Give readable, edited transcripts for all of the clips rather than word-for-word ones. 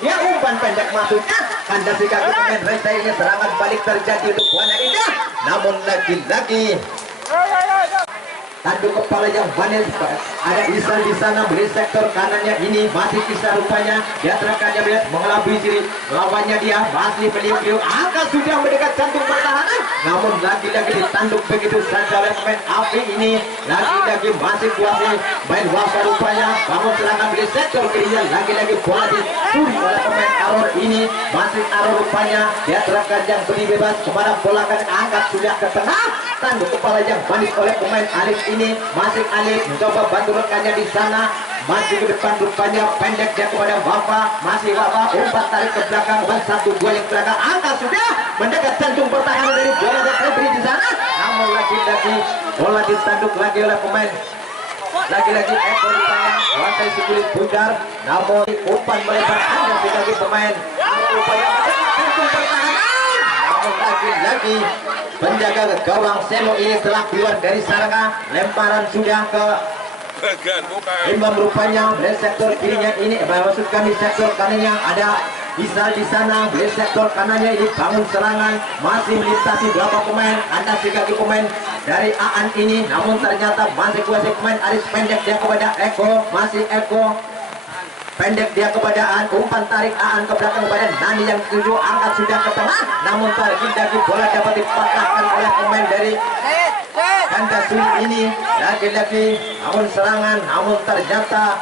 maksudnya umpan pendek maksudnya kandas di kaki pemain Reza ini serangan balik terjadi untuk Buana Indah, namun lagi-lagi tanduk kepala yang manis. Ada Isa di sana beri sektor kanannya ini masih Isa rupanya dia terekannya melihat mengelabui diri lawannya, dia masih beliau-beliau angka sudah mendekat jantung pertahanan, namun lagi-lagi ditanduk begitu saja oleh pemain Api ini. Lagi-lagi masih kuasai main Wafa rupanya bangun serangan beri sektor kirinya, lagi-lagi bola dicuri oleh pemain Aror ini, masih Aror rupanya dia terekan yang beri bebas kepada bola kan angkat sudah ke tengah, tanduk kepala yang manis oleh pemain Alif ini, masih Alif mencoba bantu rekannya di sana, masih ke depan rupanya pendek dia kepada Wafa, masih Wafa umpan tarik ke belakang, satu dua yang belakang angka sudah mendekat jantung pertahanan dari bola yang beri di sana, namun lagi-lagi bola ditanduk lagi oleh pemain lagi-lagi Eko rupanya lantai si kulit bundar, namun umpan melebar anda lagi pemain rupanya jantung pertahanan, namun lagi-lagi penjaga gawang Seno ini telah keluar dari saranga, lemparan sudah ke Imam rupanya dari sektor kirinya ini, maksudkan di sektor kanannya ada Bisa di sana, dari sektor kanannya ini bangun serangan, masih melintasi berapa pemain, anda si kaki pemain dari Aan ini, namun ternyata masih kuasai pemain Aris, pendek dia kepada Eko, masih Eko pendek dia kepada Aan, umpan tarik Aan ke belakang kepada Nani yang tujuh, angkat sudah ke tengah, namun lagi-lagi bola dapat dipatahkan oleh pemain dari ganda sulit ini, lagi-lagi namun serangan, namun ternyata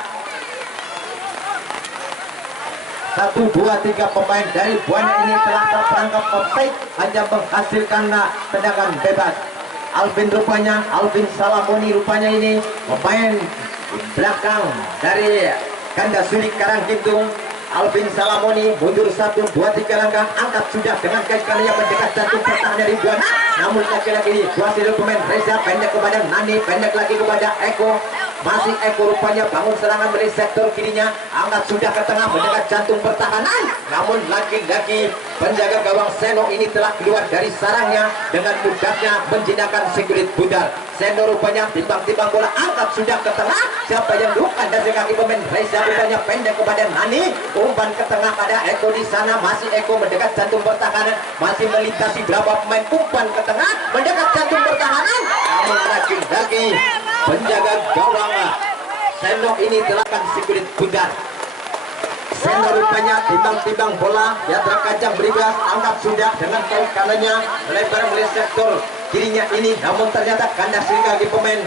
1, 2, 3 pemain dari Buana ini telah terperangkap offside, hanya menghasilkan tendangan bebas. Alvin rupanya, Alvin Salamoni rupanya ini pemain belakang dari ganda sulit Karanggintung. Alvin Salamoni mundur 1, 2, 3 langkah, angkat sudah dengan kaki kanan yang mendekat jantung pertahanan dari Buana, namun lagi-lagi ini kuasai pemain Reza, pendek kepada Nani, pendek lagi kepada Eko, masih Eko rupanya bangun serangan dari sektor kirinya, angkat sudah ke tengah mendekat jantung pertahanan, namun lagi-lagi penjaga gawang Seno ini telah keluar dari sarangnya dengan mudahnya menjinakkan si kulit bundar. Seno rupanya timbang-timbang bola, angkat sudah ke tengah, siapa yang bukan dari kaki pemain Reza rupanya pendek kepada Nani, umpan ke tengah pada Eko di sana, masih Eko mendekat jantung pertahanan, masih melintasi berapa pemain, umpan ke tengah mendekat jantung pertahanan, namun lagi-lagi penjaga gawang Seno ini telah si kulit bundar. Seno rupanya timbang-timbang bola, dia terkajang berigas, angkat sudah dengan kaki kanannya melebar melihat sektor kirinya ini, namun ternyata kandas si kaki pemain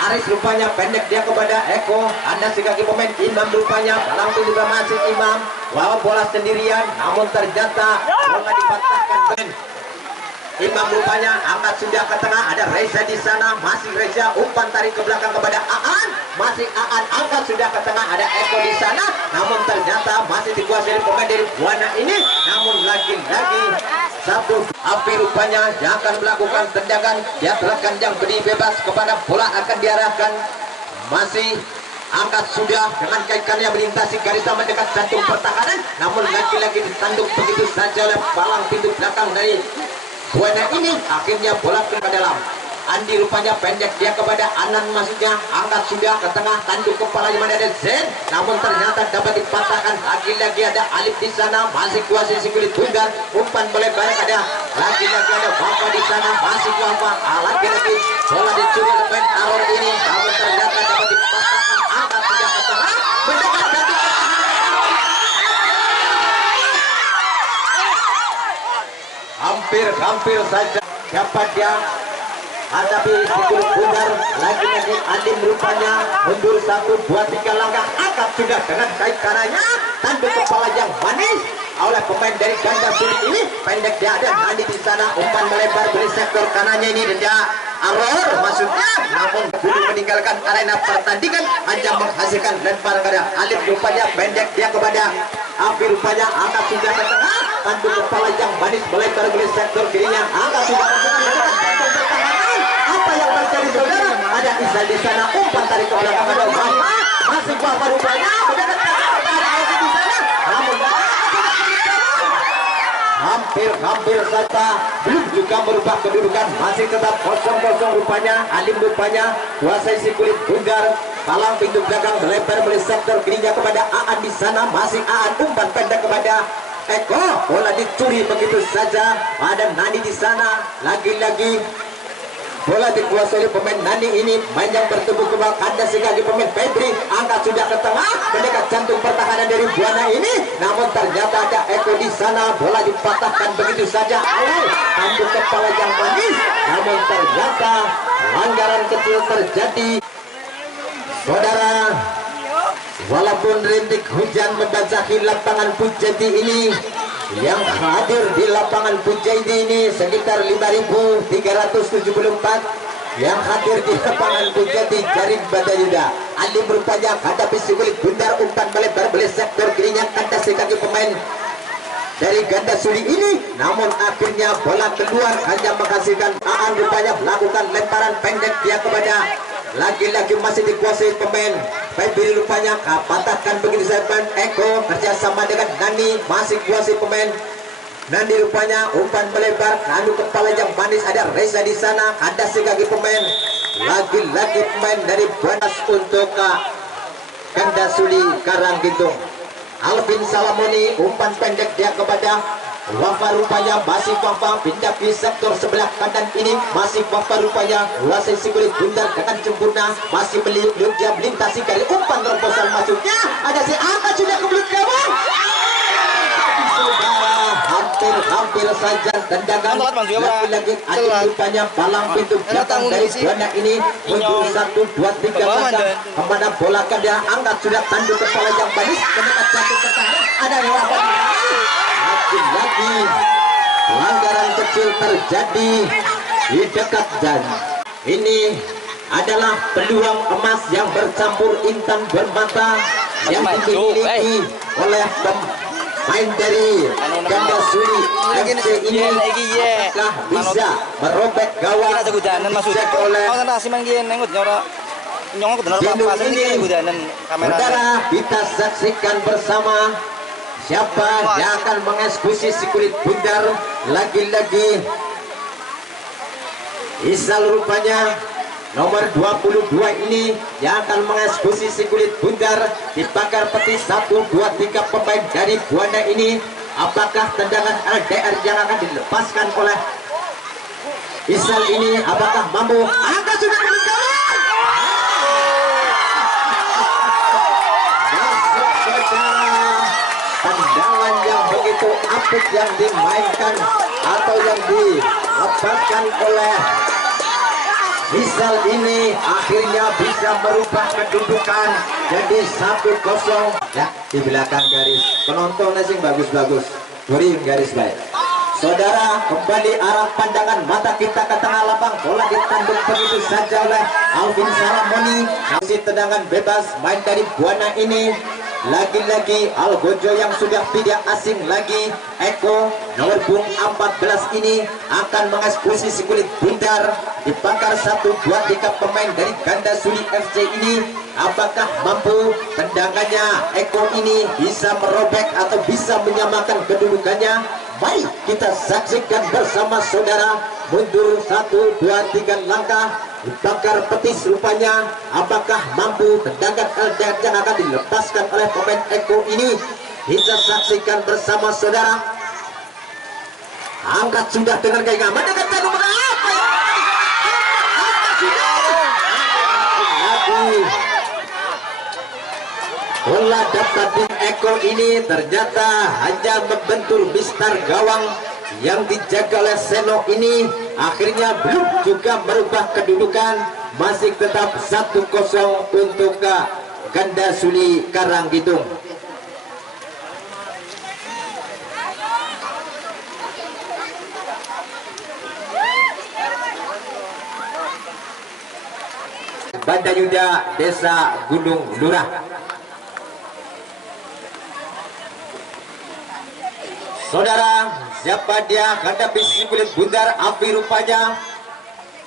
Aris rupanya pendek dia kepada Eko, kandas si kaki pemain Imam rupanya langsung juga masih Imam bawa bola sendirian, namun ternyata bola dipatahkan pemain Imam rupanya angkat sudah ke tengah, ada Reza di sana, masih Reza umpan tarik ke belakang kepada Aan, masih Aan angkat sudah ke tengah, ada Eko di sana, namun ternyata masih dikuasai pemain dari Buana ini, namun lagi-lagi satu Api rupanya yang akan melakukan tendangan, dia terekam yang beri bebas kepada bola akan diarahkan, masih angkat sudah dengan kaki kanan yang melintasi garisan mendekat jantung pertahanan, namun lagi-lagi ditanduk begitu saja oleh palang pintu belakang dari Buana ini, akhirnya bola ke dalam. Andi rupanya pendek dia kepada Anan, maksudnya angkat sudah ke tengah, tanduk kepala yang mana ada Zen, namun ternyata dapat dipatahkan. Lagi-lagi ada Alif di sana, masih kuasai si kulit bundar, umpan melebar, ada lagi-lagi ada Wafa di sana, masih Wafa, lagi-lagi bola dicuri oleh pemain Aror ini, namun ternyata dapat dipatahkan, angkat sudah ke tengah mendekat jantung hampir saja dapat dia hadapi si kulit bundar. Lagi-lagi Adim rupanya mundur 1, 2, 3 langkah, angkat sudah dengan kaki kanannya, tanduk kepala yang manis oleh pemain dari ganda sulit ini, pendek dia ada Nani di sana, umpan melebar dari sektor kanannya ini, dan dia Aror maksudnya, namun belum meninggalkan arena pertandingan, hanya menghasilkan lempar kepada Alif rupanya pendek dia kepada Api rupanya angkat sudah ke tengah, tanduk kepala yang manis melebar dari sektor kirinya, angkat sudah ke tengah dengan jantung pertahanan. Apa yang terjadi saudara? Ada Isal di sana, umpan tarik ke belakang kepada Wafa, masih Wafa rupanya mendekat ada Alif di sana, namun hampir saja belum juga merubah kedudukan, masih tetap 0-0 rupanya. Alim rupanya kuasai si kulit bundar, palang pintu belakang melebar melalui sektor kirinya kepada Aan, di sana masih Aan, umpan pendek kepada Eko, bola dicuri begitu saja. Ada Nani di sana, lagi-lagi bola dikuasai oleh pemain Nani ini, main yang bertubuh kebal kandas sekali pemain Febri, angkat sudah ke tengah, mendekat jantung pertahanan dari Buana ini, namun ternyata ada Eko di sana, bola dipatahkan begitu saja. Tanduk kepala yang manis, namun ternyata pelanggaran kecil terjadi. Saudara, walaupun rintik hujan membasahi lapangan Pujadi ini, yang hadir di lapangan Pujadi ini sekitar 5.374 yang hadir di lapangan Pujadi Jaring Badayuda. Ali berupaya hadapi si kulit bundar, umpan melebar oleh sektor kirinya kandas kaki pemain dari ganda Suli ini, namun akhirnya bola keluar hanya menghasilkan Aan rupanya melakukan lemparan pendek dia kepada lagi-lagi masih dikuasai pemain Febri, rupanya patahkan begitu saja pemain Eko kerjasama dengan Nani, masih kuasai pemain Nani, rupanya umpan melebar anu kepala yang manis, ada Reza di sana, ada kaki pemain lagi-lagi pemain dari Buanas untuk ganda Suli Karanggintung. Alvin Salamoni, umpan pendek dia kepada Wafa, rupanya masih Wafa pindah di sektor sebelah kanan ini, masih Wafa rupanya kuasai si kulit bundar dengan sempurna, masih meliuk-liuk dia melintasi kali umpan terobosan masuknya, ada si angkat sudah ke belut gawang. Hampir saja tendangan lagi-lagi ada rupanya palang pintu belakang dari Buana ini mundur 1, 2, 3 langkah kemana bola kan dia angkat sudah tanduk kepala yang manis mendekat jantung pertahanan, ada yang lagi pelanggaran kecil terjadi di dekat dan ini adalah peluang emas yang bercampur intan bermata yang dimiliki oleh main dari ganda Suli FC ini. Apakah bisa merobek gawang dicek oleh saudara? Kita saksikan bersama siapa yang akan mengeksekusi si kulit bundar. Lagi-lagi Isal rupanya nomor 22 ini yang akan mengeksekusi si kulit bundar. Dibakar peti 1, 2, 3 pemain dari Buana ini. Apakah tendangan LDR yang akan dilepaskan oleh Isal ini, apakah mampu? Angka sudah berjalan. Masuk saudara, tendangan yang begitu apik yang dimainkan atau yang dilepaskan oleh Isal ini akhirnya bisa merubah kedudukan jadi 1-0. Ya, di belakang garis penontonnya sih bagus-bagus, beri garis baik. Saudara, kembali arah pandangan mata kita ke tengah lapang, bola ditanduk begitu saja oleh Alvin Salamoni. Masih tendangan bebas main dari Buana ini. Lagi-lagi Algojo yang sudah tidak asing lagi, Eko nomor punggung 14 ini akan mengeksekusi si kulit bundar. Dibakar 1, 2, 3 pemain dari ganda Suli FC ini. Apakah mampu tendangannya Eko ini bisa merobek atau bisa menyamakan kedudukannya? Mari kita saksikan bersama saudara. Mundur 1, 2, 3 langkah, dibakar petis rupanya. Apakah mampu tendangan LDR yang akan dilepaskan oleh pemain Eko ini? Kita saksikan bersama saudara. Angkat sudah dengan gaya aman dengan tanduk apa ya? Angkat sudah. Bola dapat di Eko ini ternyata hanya membentur mistar gawang yang dijaga oleh Seno ini. Akhirnya belum juga merubah kedudukan, masih tetap 1-0 untuk ganda Suli Karanggintung. Badayuda, Desa Gunung Lurah. Saudara, siapa dia hadapi si kulit bundar api rupanya.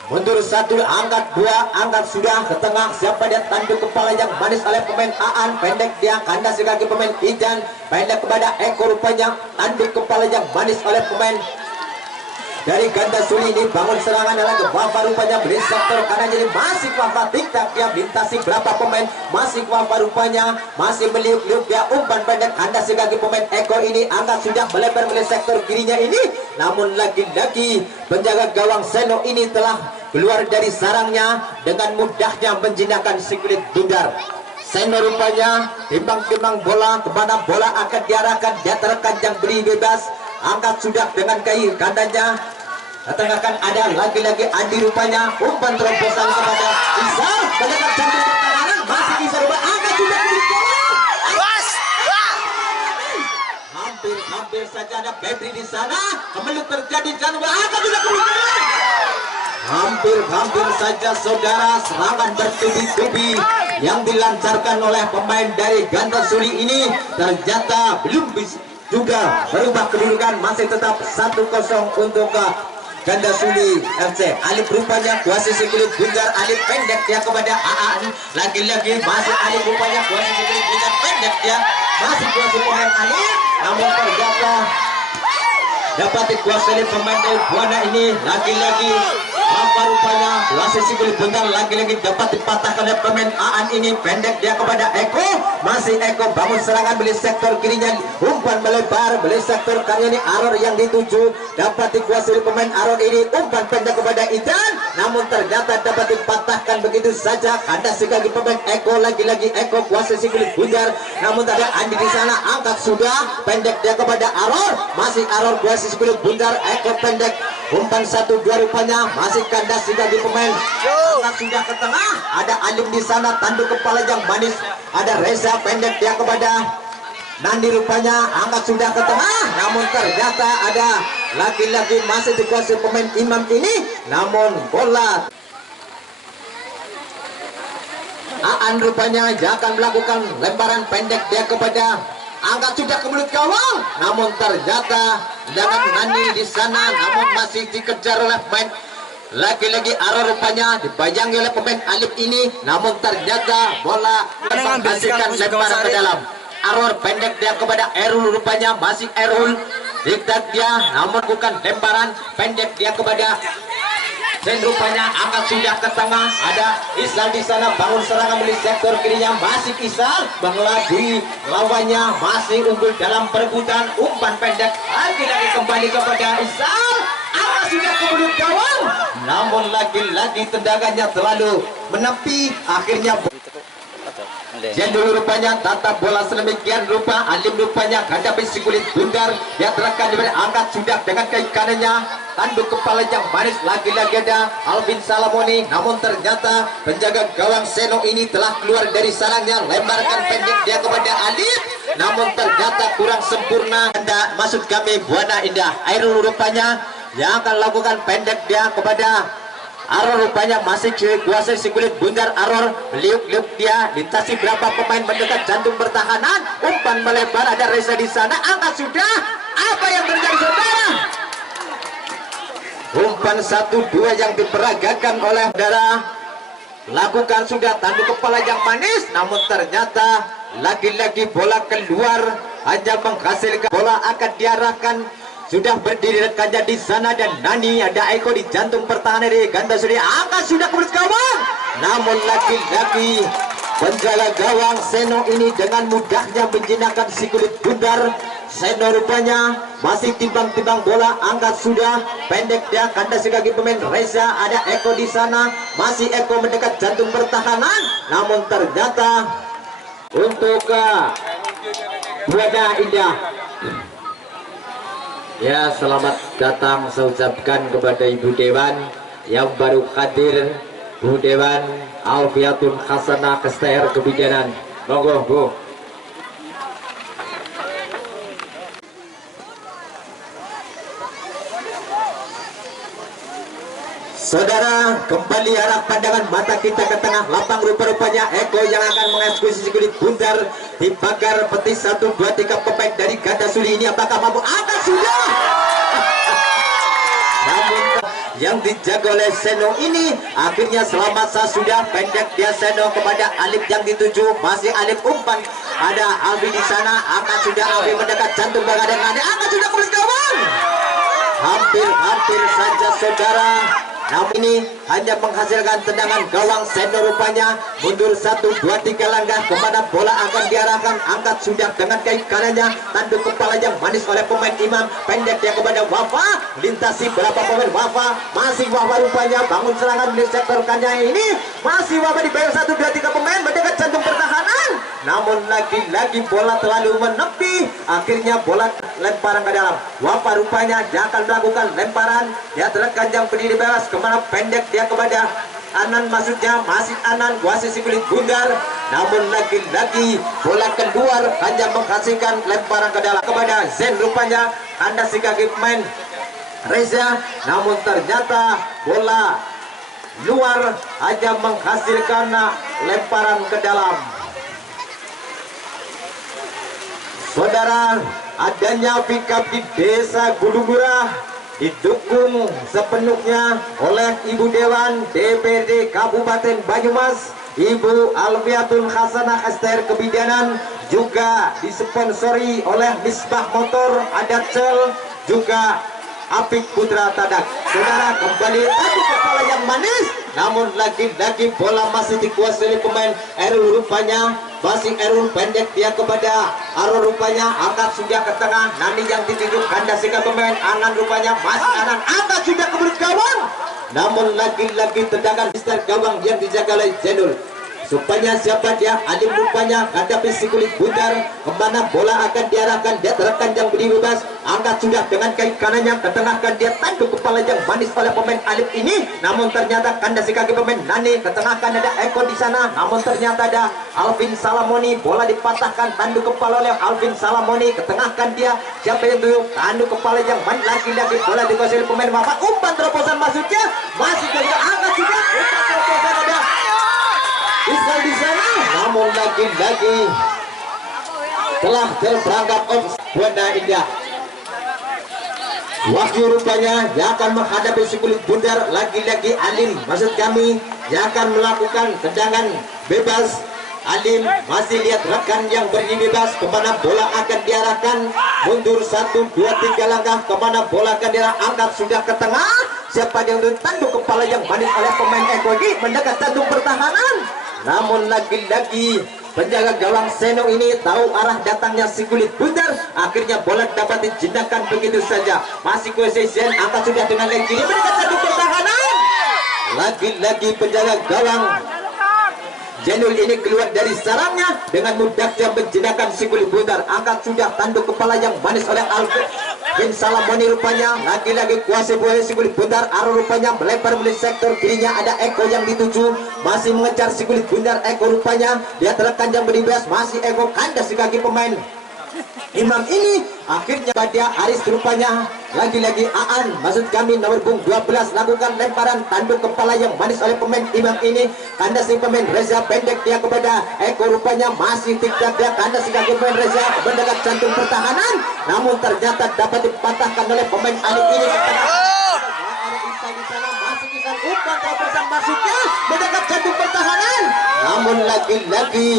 Mundur 1, angkat 2, angkat sudah ke tengah. Siapa dia tanduk kepala yang manis oleh pemain Aan, pendek dia kandas kaki pemain Ijan, pendek kepada Eko rupanya tanduk kepala yang manis oleh pemain dari ganda Suli ini. Bangun serangan adalah Wafa rupanya beli sektor kanan, jadi masih Wafa tiktak dia melintasi berapa pemain, masih Wafa rupanya masih meliuk-liuk dia umpan pendek kandas kaki pemain Eko ini, angkat sudah melebar beli sektor kirinya ini, namun lagi-lagi penjaga gawang Seno ini telah keluar dari sarangnya dengan mudahnya menjinakkan si kulit bundar. Seno rupanya timbang-timbang bola kemana bola akan diarahkan, dia terkencang beri bebas, angkat sudah dengan kaki kanannya, ketengahkan ada lagi-lagi Andi rupanya umpan terobosan kepada Isar, mendekat jantung pertahanan, masih Isar rupanya angkat sudah beri hampir saja ada Febri di sana, kembali terjadi dan angkat sudah beri hampir saja saudara, serangan bertubi-tubi yang dilancarkan oleh pemain dari ganda Suli ini ternyata belum bisa juga berubah kedudukan, masih tetap 1-0 untuk ganda Suli FC. Alif rupanya kuasa si kulit bundar, Alif pendek dia kepada Aan, lagi-lagi masih Alif rupanya kuasa si kulit bundar, pendek dia masih kuasa pemain Alif, namun ternyata dapat dikuasai pemain dari Buana ini, lagi-lagi apa rupanya kuasa kulit bundar, lagi-lagi dapat dipatahkan oleh pemain Aan ini, pendek dia kepada Eko, masih Eko bangun serangan beli sektor kirinya, umpan melebar beli sektor kanan ini, Aror yang dituju dapat dikuasai pemain Aror ini, umpan pendek kepada Idan, namun ternyata dapat dipatahkan begitu saja, kandas kaki pemain Eko, lagi-lagi Eko kuasa kulit bundar, namun ada Andi di sana, angkat sudah pendek dia kepada Aror, masih Aror kuasa kulit bundar, Eko pendek, umpan 1-2 rupanya masih kandas kaki pemain, angkat sudah ke tengah, ada Alim di sana, tanduk kepala yang manis, ada Reza pendek dia kepada Nandi rupanya, angkat sudah ke tengah, namun ternyata ada lagi-lagi masih dikuasai pemain Imam ini, namun bola Aan rupanya dia akan melakukan lemparan pendek dia kepada, angkat sudah ke mulut gawang, namun ternyata dengan Nani di sana, namun masih dikejar oleh pemain lagi-lagi Aror rupanya dibayangi oleh pemain Alif ini, namun ternyata bola menghasilkan lemparan ke dalam. Aror pendek dia kepada Erul rupanya, masih Erul diktat dia, namun bukan lemparan pendek dia kepada dan rupanya angkat sudah ke tengah, ada Isal di sana bangun serangan beli sektor kirinya, masih Isal mengelabui lawannya, masih unggul dalam perebutan, umpan pendek lagi-lagi kembali kepada Isal, angkat sudah ke mulut gawang, namun lagi-lagi tendangannya terlalu menepi, akhirnya Jendul rupanya tatap bola sedemikian rupa, Alim rupanya hadapi si kulit bundar, dia terekam diberi, angkat sudah dengan kaki kanannya, tanduk kepala yang manis, lagi-lagi ada Alvin Salamoni, namun ternyata penjaga gawang Seno ini telah keluar dari sarangnya, lemparkan pendek dia kepada Alif, namun ternyata kurang sempurna. Maksud kami Buana Indah, Airul rupanya yang akan lakukan pendek dia kepada Aror, rupanya masih kuasai si kulit bundar. Aror liuk-liuk dia, lintasi berapa pemain mendekat jantung pertahanan, umpan melebar, ada Reza di sana, angkat sudah, apa yang terjadi saudara? Umpan 1-2 yang diperagakan oleh saudara, lakukan sudah tanduk kepala yang manis, namun ternyata lagi-lagi bola keluar, hanya menghasilkan bola akan diarahkan. Sudah berdiri rekannya di sana dan Nani, ada Eko di jantung pertahanan dari ganda Suli, angkat sudah ke mulut gawang, namun lagi-lagi penjaga gawang Seno ini dengan mudahnya menjinakkan si kulit bundar. Seno rupanya masih timbang-timbang bola, angkat sudah pendek dia kandas kaki pemain Reza, ada Eko di sana, masih Eko mendekat jantung pertahanan, namun ternyata untuk Buana Indah. Ya, selamat datang saya ucapkan kepada Ibu Dewan yang baru hadir, Bu Dewan Alfiatun Hasanah Kestair Kebidanan. Monggo Bu. Saudara, kembali arah pandangan mata kita ke tengah lapang, rupa-rupanya Eko yang akan mengeksekusi kulit bundar di pagar peti 1, 2, 3 pemain dari ganda Suli ini, apakah mampu? Angkat sudah! Namun yang dijaga oleh Seno ini akhirnya selamat sudah, pendek dia Seno kepada Alif yang dituju, masih Alif umpan, ada Alfi di sana, angkat sudah, Alfi mendekat jantung bagadang, ada angkat sudah kulit gawang. hampir saja saudara. Namun ini hanya menghasilkan tendangan gawang senior rupanya. Mundur 1, 2, 3 langkah kemana bola akan diarahkan. Angkat sudah dengan kaki kanannya, tanduk kepala yang manis oleh pemain Imam. Pendek dia kepada Wafa, lintasi berapa pemain Wafa. Masih Wafa rupanya bangun serangan di sektor kanan ini. Masih Wafa dibayar 1, 2, 3 pemain mendekat jantung pertahanan. Namun lagi-lagi bola terlalu menepi. Akhirnya bola lemparan ke dalam. Wafa rupanya dia akan melakukan lemparan. Dia terlekan yang berdiri bebas. Kemana pendek dia kepada Anan, maksudnya masih Anan kuasai si kulit bundar. Namun lagi-lagi bola keluar hanya menghasilkan lemparan ke dalam kepada Zen rupanya. Anda si kaki pemain Reza. Namun ternyata bola luar hanya menghasilkan lemparan ke dalam. Saudara, adanya pick-up di desa Gulugura didukung sepenuhnya oleh Ibu Dewan DPRD Kabupaten Banyumas, Ibu Alfiatul Hasanah STR Kebidanan, juga disponsori oleh Misbah Motor, Adacel, juga Apik Putra Tadak. Saudara, kembali tanduk kepala yang manis. Namun lagi-lagi bola masih dikuasai pemain Erul rupanya. Masih Erul pendek dia kepada Aro rupanya. Angkat sudah ke tengah. Nani yang ditunjuk kandasikan pemain Anan rupanya. Masih Anan angkat sudah ke mulut gawang. Namun lagi-lagi tendangan Mister gawang yang dijaga oleh Zenul. Supaya siapa dia? Alim rupanya hadapi si kulit bundar. Kemana bola akan diarahkan? Dia terekam yang berdiri bebas. Angkat sudah dengan kaki kanannya, ketengahkan dia tanduk kepala yang manis oleh pemain Alim ini. Namun ternyata kandasi kaki pemain Nani. Ketengahkan ada Eko di sana. Namun ternyata ada Alvin Salamoni. Bola dipatahkan tanduk kepala oleh Alvin Salamoni. Ketengahkan dia. Siapa yang tuyuk? Tanduk kepala yang manis. Lagi-lagi bola dikuasai pemain Wafa. Umpan terobosan masuknya. Masih juga angkat sudah. Umpan terobosan ada Isal di sana. Namun lagi-lagi telah terperangkap Buana Indah. Wahyu rupanya yang akan menghadapi si kulit bundar. Lagi-lagi Alim, maksud kami, yang akan melakukan tendangan bebas. Alim masih lihat rekan yang berdiri bebas. Kemana bola akan diarahkan? Mundur 1, 2, 3 langkah. Kemana bola akan diarahkan? Angkat sudah ke tengah. Siapa yang tanduk kepala yang manis oleh pemain Eko ini mendekat jantung pertahanan. Namun lagi-lagi penjaga gawang Seno ini tahu arah datangnya si kulit bundar. Akhirnya bola dapat dijinakkan begitu saja. Masih kuasai Zen, angkat sudah dengan leg kiri mendekat jantung pertahanan. Lagi-lagi penjaga gawang Jenul ini keluar dari sarangnya dengan mudahnya menjinakkan si kulit bundar. Angkat sudah tanduk kepala yang manis oleh Alvin Salamoni rupanya. Lagi-lagi kuasai bola si kulit bundar. Aro rupanya melempar melalui sektor kirinya. Ada Eko yang dituju, masih mengejar si kulit bundar. Eko rupanya dia terlekan yang berdibas. Masih Eko kandas di kaki pemain Imam ini. Akhirnya pada Aris rupanya. Lagi-lagi Aan, maksud kami nomor punggung 12, lakukan lemparan tanduk kepala yang manis oleh pemain Imam ini. Kandas si pemain Reza, pendek dia kepada Eko rupanya. Masih tidak dia kandas si kaki pemain Reza mendekat jantung pertahanan. Namun ternyata dapat dipatahkan oleh pemain Alif ini. Masih bisa umpan terobosan masuknya mendekat jantung pertahanan. Namun lagi-lagi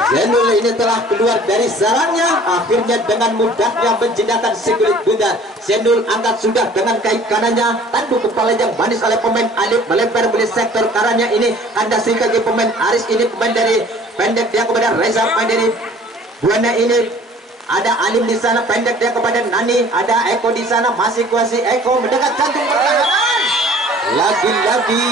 Zenul ini telah keluar dari sarangnya. Akhirnya dengan mudahnya menjinakkan si kulit bundar. Zenul angkat sudah dengan kaki kanannya. Tanduk kepala yang manis oleh pemain Alif. Melempar melalui sektor kanannya ini. Anda si kaki pemain Aris ini. Pemain dari pendek dia kepada Reza. Pemain dari Buana ini. Ada Alim di sana. Pendek dia kepada Nani. Ada Eko di sana. Masih kuasai Eko mendekat jantung pertahanan. Lagi-lagi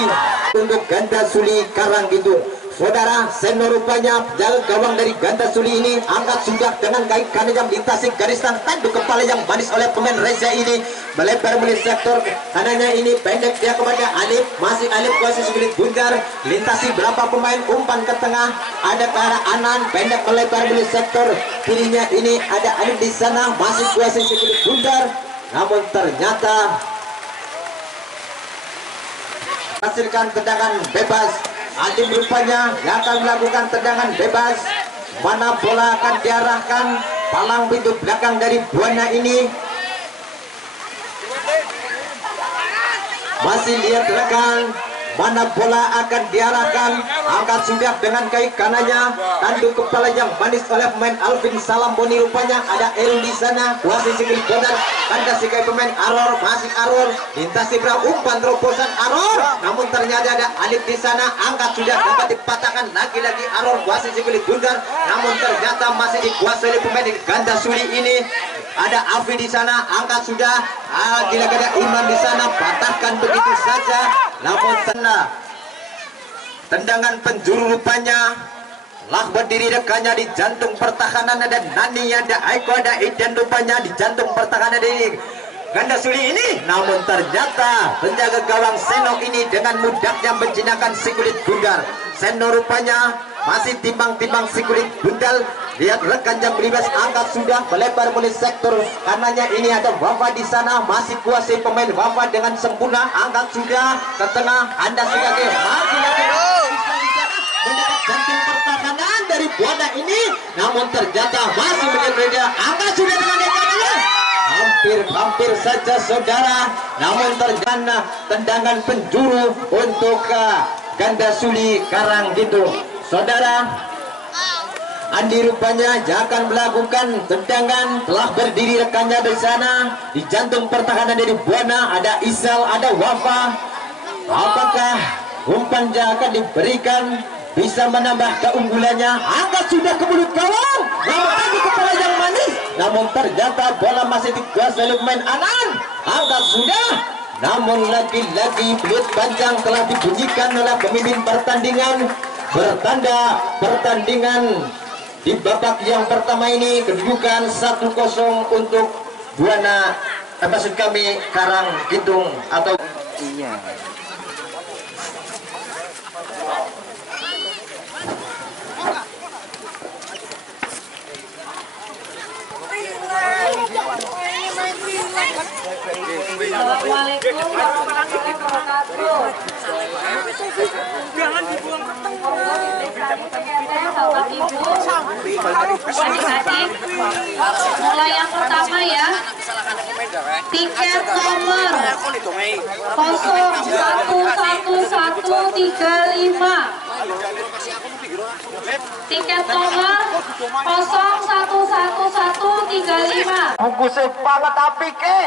untuk ganda Suli Karangkidul. Saudara, Seno rupanya jalan gawang dari ganda Suli ini. Angkat sudah dengan kaki kanan yang melintasi garis tanduk kepala yang manis oleh pemain Reza ini. Melempar melalui sektor kanannya ini. Pendek dia kepada Alif. Masih Alif kuasai kulit bundar. Lintasi berapa pemain, umpan ke tengah. Ada ke arah Anan. Pendek melempar melalui sektor kirinya ini. Ada Alif di sana. Masih kuasai kulit bundar. Namun ternyata hasilkan tendangan bebas. Alim rupanya yang akan melakukan tendangan bebas. Mana bola akan diarahkan? Palang pintu belakang dari Buana ini. Masih lihat rekan. mana bola akan diarahkan. Angkat sudah dengan kaki kanannya, tanduk kepala yang manis oleh pemain Alvin Salamboni. Rupanya ada Elu di sana, wasit sikil bodan, tanda sikai pemain Aror, masih Aror, lintas Ibra, umpan terobosan Aror, namun ternyata ada Alif di sana. Angkat sudah dapat dipatahkan lagi-lagi Aror, wasit sikil bundar, namun ternyata masih dikuasai oleh pemain ganda Suli ini. Ada Alvin di sana, angkat sudah, lagi-lagi ada Iman di sana, patahkan begitu saja. Namun tendangan penjuru rupanya lah berdiri rekannya di jantung pertahanan. Ada Nani, ada Aiko, ada Idan rupanya di jantung pertahanan dari ganda Suli ini. Namun ternyata penjaga gawang Seno ini dengan mudahnya menjinakkan si kulit bundar. Seno rupanya masih timbang-timbang si kulit bundal. Lihat rekan jam 15, angkat sudah melebar mulai sektor kanannya. Ini ada Wafa di sana, masih kuasai pemain Wafa dengan sempurna. Angkat sudah ke tengah, Anda sudah ke masih lagi mendapat jantung pertahanan dari Buana ini. Namun ternyata masih menjadi angkat sudah dengan dekatnya. Hampir saja saudara, namun terjana tendangan penjuru untuk ganda Suli Karanggitung. Saudara, Andi rupanya akan melakukan tendangan, telah berdiri rekannya di sana di jantung pertahanan dari Buana. Ada Isal, ada Wafa. Apakah umpan akan diberikan bisa menambah keunggulannya? Angkat sudah ke mulut gawang, namun tadi kepala yang manis, namun ternyata bola masih dikuasai oleh pemain Anan. Angkat sudah, namun lagi-lagi peluit panjang telah dibunyikan oleh pemimpin pertandingan. Bertanda pertandingan di babak yang pertama ini kedudukan 1-0 untuk Buana, maksud kami Karanggitung atau iya. Assalamualaikum warahmatullahi wabarakatuh. Jangan dibuang ke tengah. Bapak Ibu, adik-adik, mulai yang pertama ya. Tiket nomor 0111135. Tiket nomor 0111135. Bungkusnya banget api ke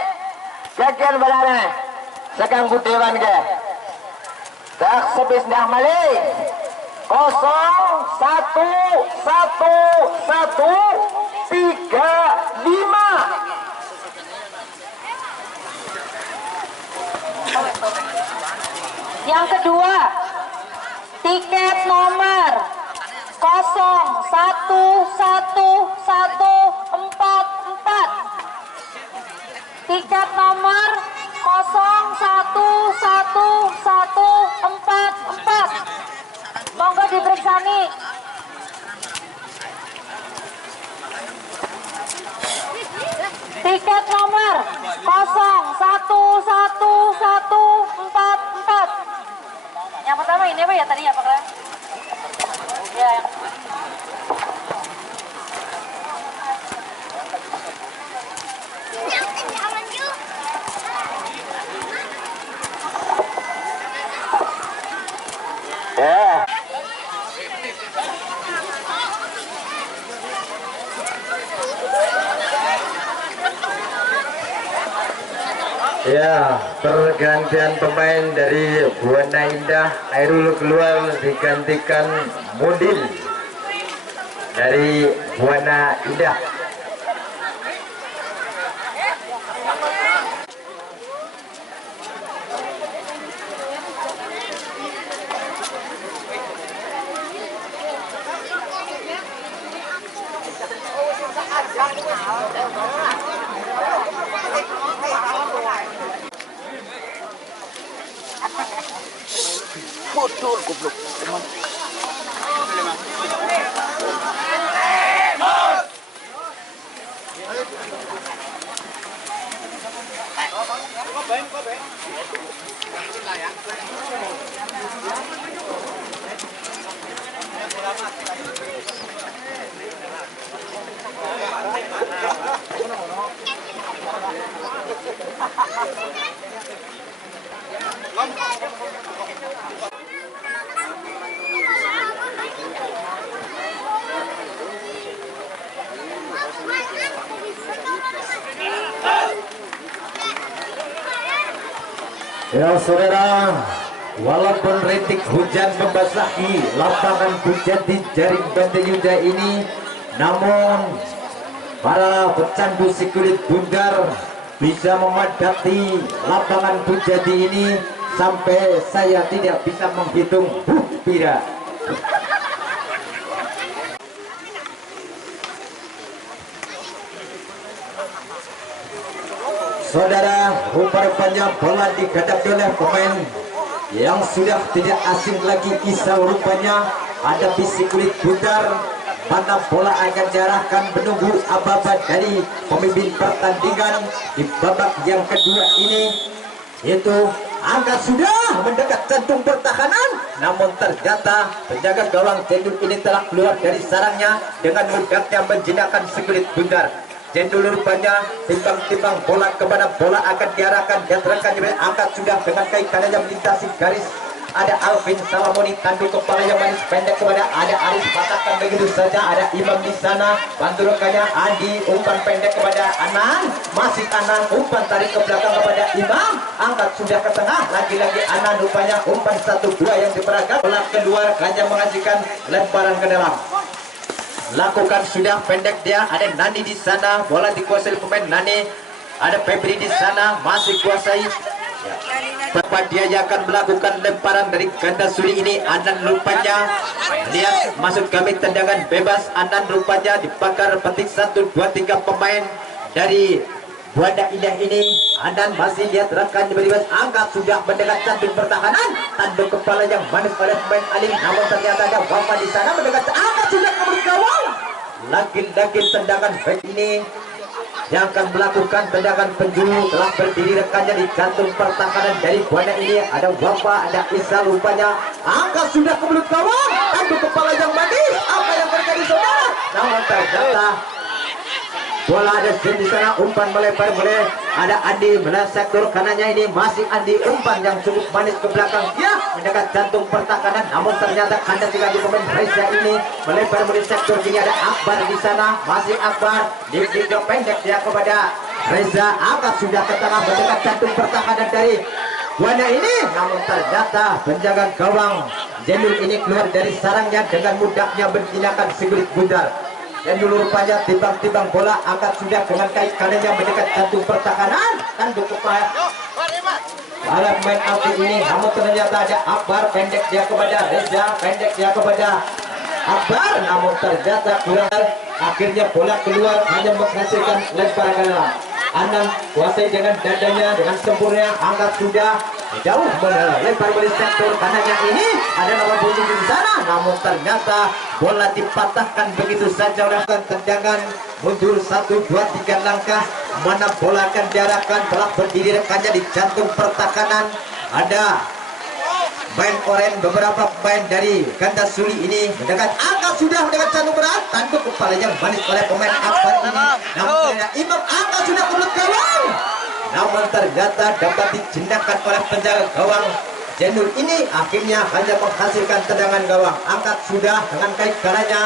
gagian balane sekang budewan ke tak sebis dah malik 01135. Yang kedua, tiket nomor 0111144. Tiket nomor 0111144. Monggo diperiksa nih. Tiket nomor 0111144. Yang pertama ini apa ya tadi ya Pak? Ya. Ya, pergantian pemain dari Buana Indah. Airul keluar digantikan Mudin dari Buana Indah. Bodol goblok teman. Ya saudara, walaupun rintik hujan membasahi lapangan Bujati Jaring Banteng Yuda ini, namun para pecandu si kulit bundar bisa memadati lapangan Bujati ini sampai saya tidak bisa menghitung pira. Saudara, rupanya bola dihadapi oleh pemain yang sudah tidak asing lagi, Isal rupanya ada bisi kulit bundar, mana bola akan diarahkan menunggu aba-aba dari pemimpin pertandingan di babak yang kedua ini, yaitu angka sudah mendekat jantung pertahanan, namun ternyata penjaga gawang Jendul ini telah keluar dari sarangnya dengan mudahnya menjinakkan si kulit bundar. Jendul rupanya timbang-timbang bola kepada bola akan diarahkan dan rekannya angkat sudah dengan kaki kanannya melintasi garis. Ada Alvin Salamoni tanduk kepala yang manis pendek kepada ada Aris patahkan begitu saja. Ada Imam di sana bantu rekannya Andi, umpan pendek kepada Anan, masih Anan umpan tarik ke belakang kepada Imam, angkat sudah ke tengah lagi-lagi Anan rupanya umpan 1-2 yang diperagam bola keluar hanya menghasilkan lemparan ke dalam. Lakukan sudah pendek dia, ada Nani di sana, bola dikuasai pemain Nani, ada Febri di sana masih kuasai. Bapak dia akan melakukan lemparan dari ganda suri ini. Anan rupanya lihat masuk kami tendangan bebas. Anan rupanya dibakar petik 1, 2, 3 pemain dari Buana Indah ini. Anan masih lihat rekan bebas, angkat sudah mendekat jantung pertahanan, tanduk kepala yang manis oleh pemain Alim, namun ternyata ada Wafa di sana mendekat, angkat sudah ke gawang. Lagi-lagi tendangan back ini yang akan melakukan tendangan penjuru telah berdiri rekannya di jantung pertahanan dari Buana ini. Ada Wafa, ada Isa rupanya, angkat sudah ke mulut gawang, tanduk kepala yang manis, apa yang terjadi saudara? Namun ternyata bola ada di sana, umpan melebar boleh ada Andi melalui sektor kanannya ini, masih Andi umpan yang cukup manis ke belakang ya mendekat jantung pertahanan, namun ternyata kandang juga di pemain Reza ini melebar melalui sektor kiri. Ada Akbar di sana, masih Akbar di pendek dia kepada Reza, angkat sudah ke tengah mendekat jantung pertahanan dari Buana ini, namun ternyata penjaga gawang Jendul ini keluar dari sarangnya dengan mudahnya menjinakkan si kulit bundar. Dan dulu rupanya timbang-timbang bola angkat sudah dengan kaki kanannya mendekat jantung pertahanan, tanduk kepala para pemain Alvin ini, namun ternyata ada Akbar pendek dia kepada Reza, pendek dia kepada Akbar, namun ternyata kurang. Akhirnya bola keluar hanya menghasilkan lemparan ke dalam. Anan kuasai dengan dadanya dengan sempurna, angkat sudah jauh melempar balik sektor kanannya ini, ada nama bunyi di sana, namun ternyata bola dipatahkan begitu saja oleh tendangan mundur 1, 2, 3 langkah, mana bola akan diarahkan telah berdiri rekannya di jantung pertahanan. Ada main oren beberapa pemain dari ganda suli ini mendekat, angkat sudah mendekat jantung berat, tanduk kepala yang manis oleh pemain Akbar ini, namun Imam angkat sudah ke mulut gawang, namun ternyata dapat dijinakkan oleh penjaga gawang Jendul ini. Akhirnya hanya menghasilkan tendangan gawang, angkat sudah dengan kaki kanannya.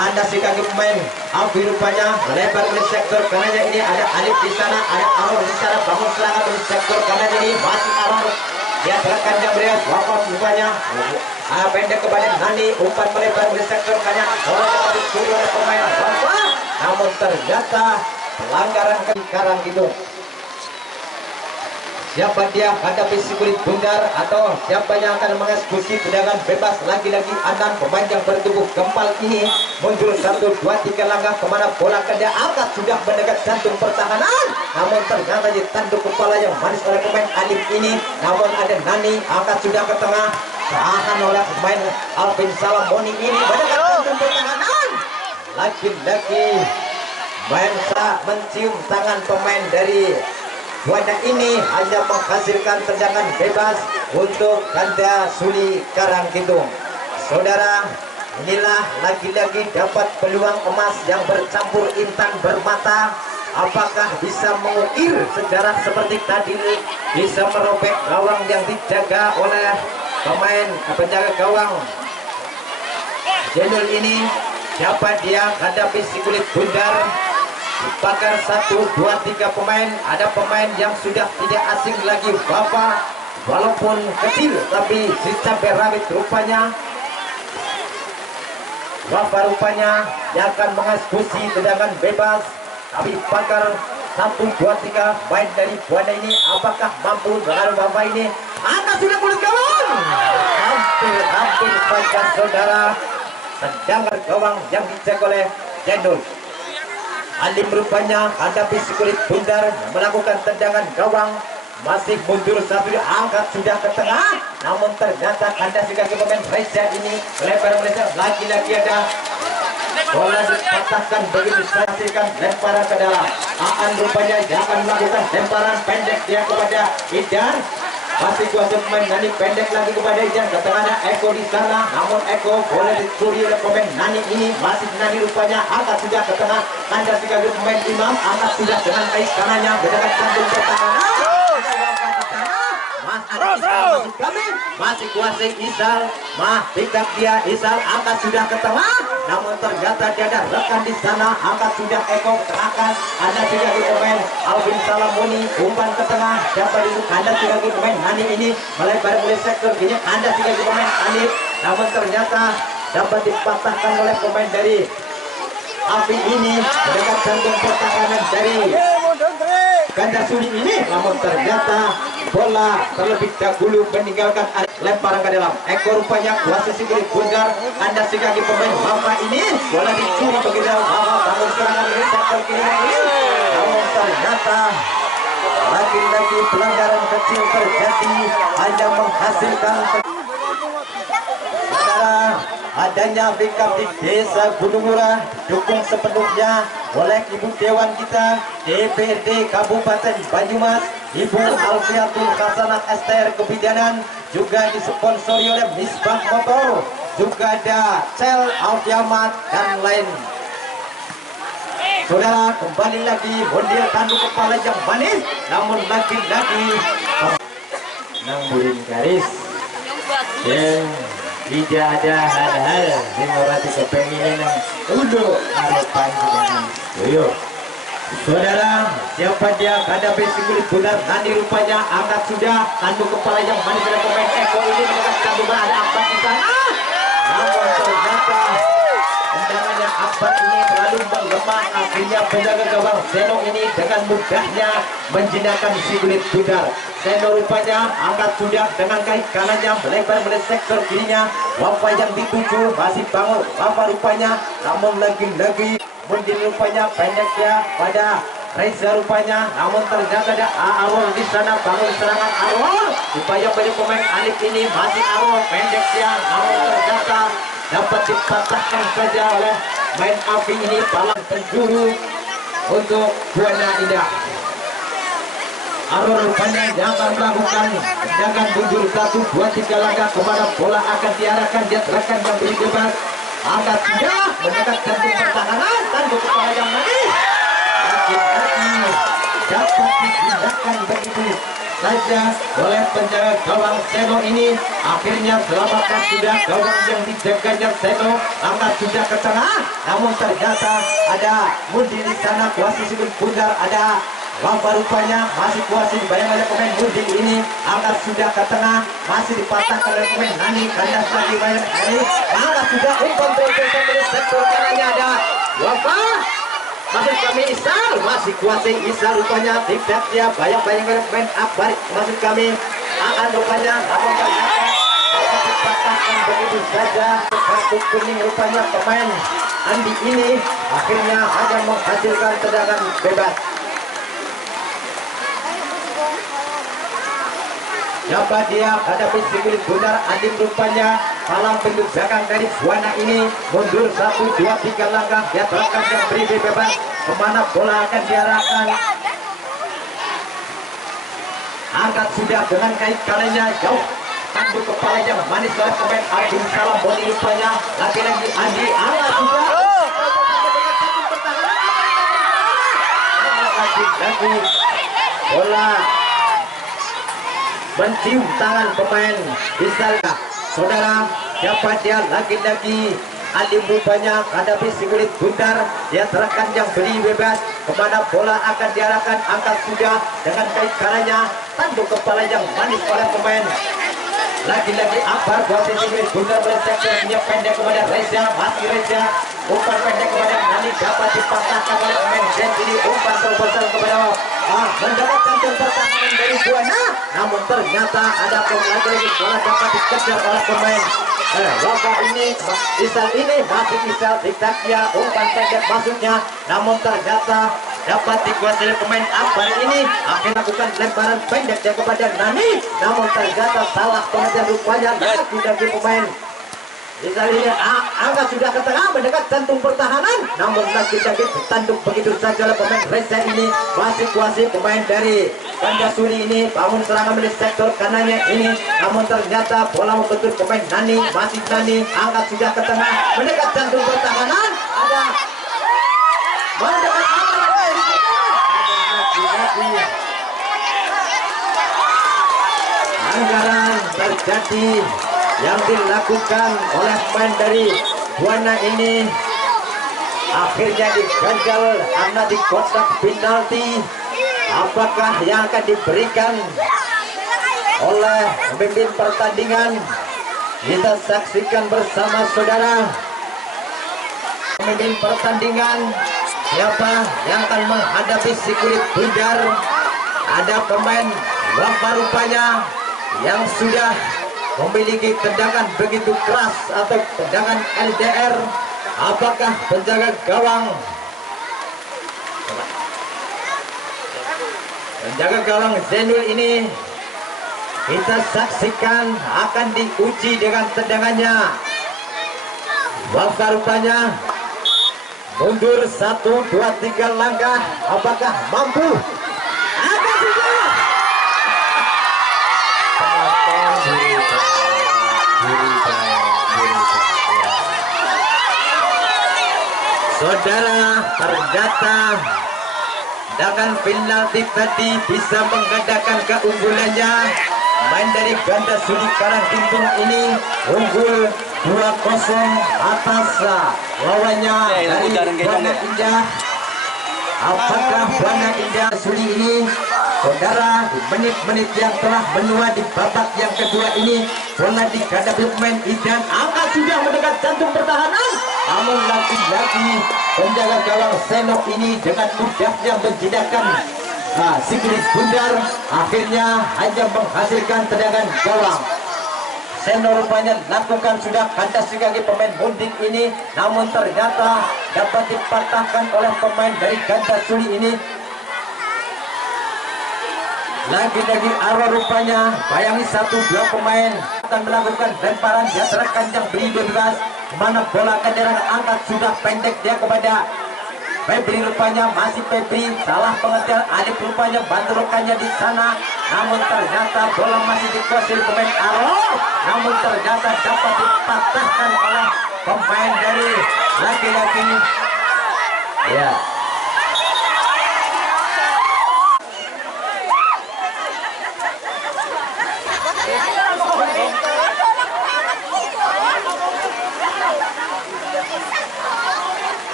Anda si kaki pemain Alfi rupanya melebar ke sektor kanannya ini, ada Alif di sana, ada Aror di sana, bangun serangan di sektor kanan ini, masih Aror dia gerakan yang berias Wafa rupanya pendek kepada Nani, umpan melebar ke sektor kanan, bola dapat dicuri oleh pemain Wafa, namun ternyata pelanggaran ke Karang itu. Siapa dia hadapi si kulit bundar atau siapa yang akan mengeksekusi tendangan bebas? Lagi-lagi Anan pemain yang bertubuh gempal ini mundur 1, 2, 3 langkah kemana bola ke dia, angkat sudah mendekat jantung pertahanan, namun ternyata ditanduk kepala yang manis oleh pemain Alif ini, namun ada Nani, angkat sudah ke tengah, tahan oleh pemain Alvin Salamoni ini mendekat jantung pertahanan. Lagi-lagi Mensa mencium tangan pemain dari Buana ini hanya menghasilkan tendangan bebas untuk ganda suli Karangkidung. Saudara, inilah lagi-lagi dapat peluang emas yang bercampur intan bermata. Apakah bisa mengukir sejarah seperti tadi, bisa merobek gawang yang dijaga oleh pemain penjaga gawang Jendul ini? Siapa dia hadapi si kulit bundar? Bakar 1, 2, 3 pemain. Ada pemain yang sudah tidak asing lagi, Wafa walaupun kecil tapi si cabai rawit rupanya Wafa rupanya yang akan mengeksekusi tendangan bebas. Tapi pakar 1, 2, 3 main dari Buana ini apakah mampu dengan Wafa ini? Anda sudah kulit gawang. Hampir saja saudara. Tendangan gawang yang dicek oleh Jendul. Alim rupanya hadapi si kulit bundar melakukan tendangan gawang. Masih mundur satu, angkat sudah ke tengah, namun ternyata kandas juga ke pemain Reza ini lebar Reza lagi-lagi ada bola dipatahkan begitu saja, lemparan ke dalam. Aan rupanya dia akan melakukan lemparan pendek dia kepada Idan. Masih kuasa pemain Nani pendek lagi kepada Idan. Ke tengahnya Eko di sana, namun Eko boleh dicuri oleh pemain Nani ini. Masih Nani rupanya angkat sudah ke tengah, kandas juga ke pemain Imam, angkat sudah dengan kais kanannya berdekat sambung pertahanan. Masih kuasai Isal, tidak dia Isal angkat sudah ke tengah, namun ternyata dia ada rekan di sana, angkat sudah Eko akan ada juga di pemain Alvin Salamoni umpan ke tengah, dapat itu kandas juga di pemain Nani ini melebar oleh sektor kiri, kandas juga di pemain Anif, namun ternyata dapat dipatahkan oleh pemain dari Api ini mendekat jantung pertahanan dari ganda Suli ini, namun ternyata bola terlebih dahulu meninggalkan lemparan ke dalam. Eko rupanya kuasa si kulit bundar, anda si kaki pemain Wafa ini bola dicuri begitu. Wafa bangun serangan dari sektor kiri ini, namun ternyata lagi-lagi pelanggaran kecil terjadi hanya menghasilkan adanya backup di Desa Gunung Murah, dukung sepenuhnya oleh Ibu Dewan kita DPRD Kabupaten Banyumas, Ibu Alfiatul Hasanah STR Kebidanan, juga disponsori oleh Misbah Motor, juga ada Cel Alfiamat dan lain. Saudara, kembali lagi mondil tanduk kepala yang manis, namun lagi-lagi nanggurin garis yang tidak ada hal-hal yang merati kepenginan untuk harapan ini. Saudara, siapa dia hadapi si kulit bundar Nani rupanya angkat sudah tanduk kepala yang manis oleh pemain Eko ini mendekat tanduk ada Akbar di sana, namun ternyata tendangannya Akbar ini terlalu melemah, akhirnya penjaga gawang Seno ini dengan mudahnya menjinakkan si kulit bundar. Seno rupanya angkat sudah dengan kaki kanannya melebar oleh sektor kirinya. Wafa yang dituju masih bangun Wafa rupanya, namun lagi-lagi Mundin rupanya pendeknya pada Reza rupanya, namun ternyata ada Arul di sana bangun serangan Arul. Upaya banyak pemain Alif ini masih Arul pendek dia, namun ternyata dapat dipatahkan saja oleh main Api ini palang penjuru untuk Buana Indah. Arul rupanya yang akan melakukan tendangan mundur 1, 2, 3 langkah kemana bola akan diarahkan, dia terangkan yang beri bebas. Angkat sudah mendekat jantung pertahanan, tanduk kepala yang manis. Lagi-lagi dapat digunakan begitu saja oleh penjaga gawang Seno ini. Akhirnya selamatkan sudah gawang yang dijaganya Seno, angkat sudah ke tengah, namun ternyata ada Mundi di sana kuasa si bundar, ada Wafa rupanya masih kuasa dibayang oleh pemain Mundi ini, angkat sudah ke tengah, masih dipatahkan oleh pemain Nani, kandas lagi bayang Nani, angkat sudah umpan bersama dari sektor kanannya ada Wafa. Masuk kami Isal, masih kuasai Isal rupanya, tidak dia bayang-bayang oleh pemain Akbar. Masuk kami akan rupanya, namun ternyata dapat dipatahkan begitu saja. Kartu kuning rupanya pemain Andi ini akhirnya hanya menghasilkan tendangan bebas. Siapa dia hadapi si kulit bundar Andi rupanya palang pintu belakang dari Buana ini mundur 1, 2, 3 langkah, dia terangkan dan beri bebas kemana bola akan diarahkan. Angkat sudah dengan kaki kanannya jauh, tanduk kepala yang manis oleh pemain Alvin Salamoni rupanya, lagi-lagi Andi angkat sudah lagi bola mencium tangan pemain Bisalka. Saudara, dapat dia lagi-lagi Alim rupanya hadapi si kulit bundar, dia terangkan yang beri bebas kemana bola akan diarahkan, angkat sudah dengan kaki kanannya tanduk kepala yang manis oleh pemain. Lagi-lagi Akbar posisi bundar oleh sektornya pendek kepada Reza, masih Reza umpan pendek kepada Nani dapat dipatahkan oleh pemain Zen. Ini umpan terbesar kepada mendapatkan pertahanan dari Buana, namun ternyata ada lagi bola dapat dikejar oleh pemain Loka ini. Isal ini masih Isal diktaknya umpan pendek masuknya, namun ternyata dapat dikuasai oleh pemain Akbar ini. Akhirnya lakukan lemparan pendek kepada Nani, namun ternyata salah pengejar rupanya lagi pemain. Misalnya angka sudah ke tengah mendekat jantung pertahanan, namun lagi-lagi ditanduk begitu saja oleh pemain Reza ini. Masih kuasai pemain dari Ganda Suli ini bangun serangan dari sektor kanannya ini, namun ternyata bola membentur pemain Nani. Masih Nani angkat sudah ke tengah mendekat jantung pertahanan, ada mendekat anggaran terjadi yang dilakukan oleh pemain dari Buana ini akhirnya diganjal karena di kotak penalti. Apakah yang akan diberikan oleh pemimpin pertandingan? Kita saksikan bersama saudara. Pemimpin pertandingan siapa yang akan menghadapi si kulit bundar? Ada pemain rupa-rupanya yang sudah memiliki tendangan begitu keras atau tendangan LDR. Apakah penjaga gawang Zenul ini kita saksikan akan diuji dengan tendangannya. Rupanya mundur 1, 2, 3 langkah. Apakah mampu? Akan tidak. Saudara, ternyata dengan penalti tadi bisa menggandakan keunggulannya. Main dari Ganda Suli Karanggintung ini unggul 2-0 atas lawannya dari Buana Indah. Apakah Buana Indah Suli ini, saudara, di menit-menit yang telah menua di babak yang kedua ini, bola dihadapi pemain Idan akan sudah mendekat jantung pertahanan, namun lagi-lagi penjaga gawang Senok ini dengan mudahnya menjinakkan si kulit bundar, akhirnya hanya menghasilkan tendangan gawang. Senok rupanya lakukan sudah kandas kaki pemain Munding ini, namun ternyata dapat dipatahkan oleh pemain dari Ganda Suli ini. Lagi-lagi arwah rupanya, bayangi 1-2 pemain akan melakukan lemparan di antara kancang beri bebas, mana bola akan angkat sudah pendek dia kepada Febri. Rupanya masih Febri, salah pengejar Alif rupanya banturukannya di sana, namun ternyata bola masih dikuasai pemain arwah, namun ternyata dapat dipatahkan oleh pemain dari laki-laki ya.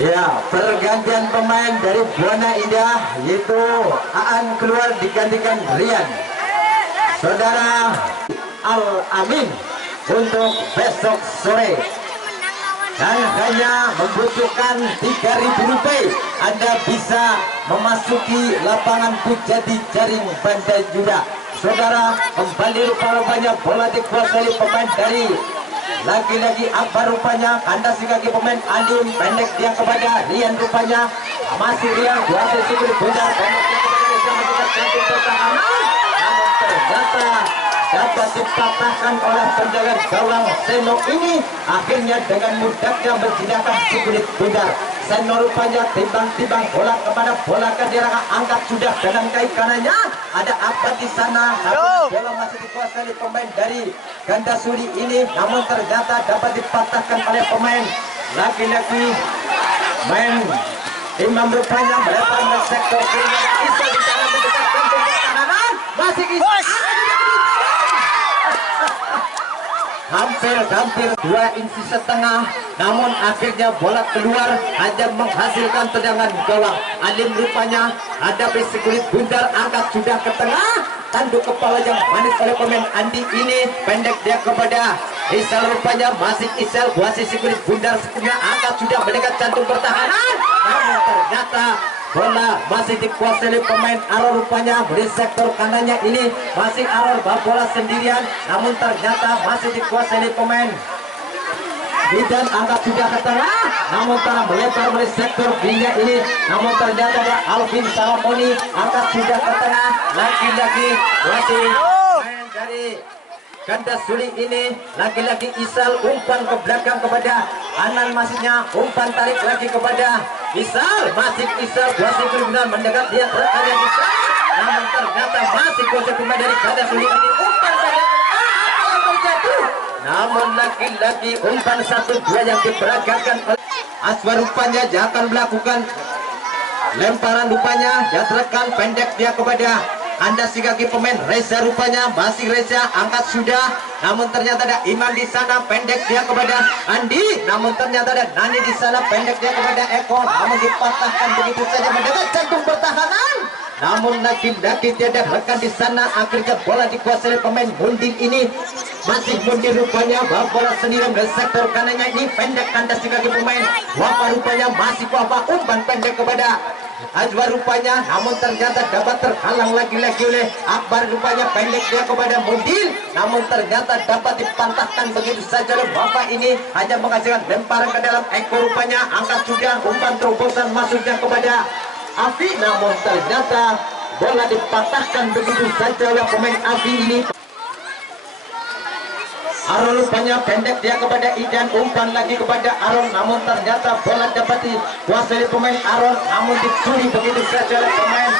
Ya, pergantian pemain dari Buana Indah yaitu Aan keluar digantikan Rian. Saudara Al-Amin untuk besok sore, dan hanya membutuhkan 3.000 rupiah Anda bisa memasuki lapangan Pujadi Jaring Banda Juda. Saudara, kembali rupanya bola dikuasai pemain dari lagi-lagi Akbar rupanya kandas kaki pemain Alim, pendek dia kepada Rian rupanya, masih Rian dua sisi bundar pendek dia kepada jantung pertahanan, namun ternyata dapat dipatahkan oleh penjaga gawang Senok ini, akhirnya dengan mudahnya menjinakkan si kulit bundar. Senok rupanya timbang-timbang bola kepada bola Kadira, angkat sudah dengan kaki kanannya, ada apa di sana, namun bola masih dikuasai pemain dari Ganda Suli ini, namun ternyata dapat dipatahkan oleh pemain laki-laki main Imam rupanya melempar ke sektor kiri. Isa di sana mendekat jantung pertahanan, masih Isa. hampir 2,5 inci, namun akhirnya bola keluar hanya menghasilkan tendangan gawang. Alim rupanya ada kulit bundar, angkat sudah ke tengah, tanduk kepala yang manis oleh pemain Andi ini, pendek dia kepada Isal, rupanya masih Isal wasit kulit bundar setengah, angkat sudah mendekat jantung pertahanan, namun ternyata bola masih dikuasai oleh pemain Aror, rupanya di sektor kanannya ini masih Aror bola sendirian, namun ternyata masih dikuasai oleh pemain Bidan, angkat sudah ke tengah, namun telah melebar dari sektor kirinya ini, namun ternyata ada Alvin Salamoni, angkat sudah ke tengah, lagi-lagi masih main dari ganda sulit ini, lagi-lagi Isal umpan ke belakang kepada Anan, masihnya umpan tarik lagi kepada Isal, masih Isal kuasa kriminal mendekat dia terkadang Isal, namun ternyata masih kuasa pemain dari ganda sulit ini, umpan saja terjatuh, namun lagi-lagi umpan 1-2 yang diperagakan oleh Aswar, rupanya dia akan melakukan lemparan, rupanya dia terekan pendek dia kepada Anda si kaki pemain Reza, rupanya masih Reza, angkat sudah, namun ternyata ada Iman di sana, pendek dia kepada Andi, namun ternyata ada Nani di sana, pendek dia kepada Eko, namun dipatahkan begitu saja mendekat jantung pertahanan, namun lagi-lagi tidak rekan di sana, akhirnya bola dikuasai oleh pemain Mundin ini, masih Mundin rupanya bawa bola sendirian dari sektor kanannya ini, pendek kandas di kaki pemain Wafa, rupanya masih Wafa, umpan pendek kepada Azwar, rupanya namun ternyata dapat terhalang lagi-lagi oleh Akbar, rupanya pendek dia kepada Mundin, namun ternyata dapat dipantahkan begitu saja oleh Wafa ini, hanya menghasilkan lemparan ke dalam Eko, rupanya angkat sudah, umpan terobosan masuknya kepada Afi, namun ternyata bola dipatahkan begitu saja oleh pemain Afi ini. Aron, rupanya pendek dia kepada Idan, umpan lagi kepada Aron, namun ternyata bola dapat dikuasai pemain Aron, namun dicuri begitu saja oleh pemain